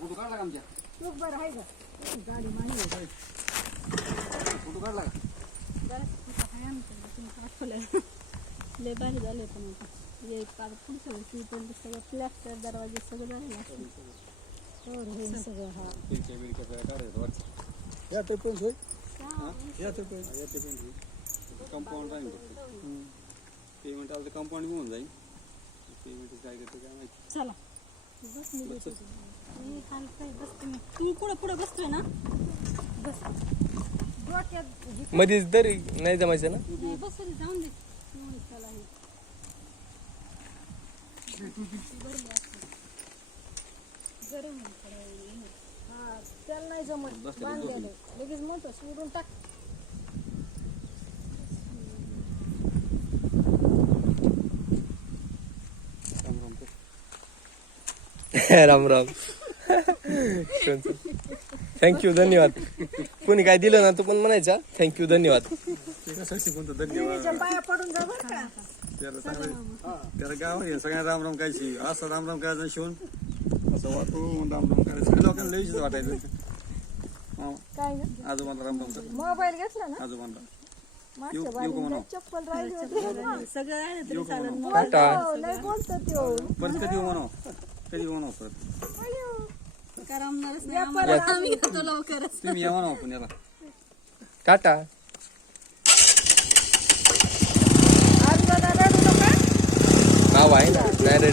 Photo काढला का आमच्या? तूच बरं आहे का गाडी माहिती आहे फोटो काढला का? लय भारी झाले पण आता हे पार पुढच्या वर्षी पण सगळं प्लॅस्टर दरवाजे सगळं झालेलं असेल हे सगळं हा खिडक्या बिडक्या सगळ्या काढायचं वरच्या. या टेपन होय या टेपेंट कंपाऊंड राहील पेमेंट आलं तर कंपाऊंड घेऊन जाईल. पेमेंट काय करते काय माहिती. चला बस मी देते मी खाली काय बसते मी तू पुढं पुढं बसतोय ना बस डोक्यात मध्येच तरी नाही जमायचं ना. नाही बसून जाऊन दे चला हे गरम हा त्याला नाही जमत बांधलेलं लगेच मोठं सोडून टाक राम राम. थँक्यू धन्यवाद. कोणी काय दिलं ना तू पण म्हणायचा थँक्यू धन्यवाद. त्याच्यासाठी कोणतं धन्यवाद. देवीच्या पाया पडून जा बरं का त्याला चांगलं त्याला गाव आहे सगळ्या रामराम कायची असं रामराम करायचं शिवून असं वाटून रामराम करायचं लोकांना लईच वाटायचं. काय ना आजोबांना रामराम कर मोबाईल घेतला ना आजोबांना मागच्या येऊ का बाजूला म्हणावं? चप्पल राहिली होती सगळं आहे तरी चालत टाटा. नाही बोलतो त्यो परत कधी येऊ म्हणावं कधी येऊ म्हणावं परत करमणारच नाही आम्ही घेतो लवकरच तुम्ही या म्हणावं पुण्याला. टाटा. आज दादा रडू नका नाव आहे ना नाही रे.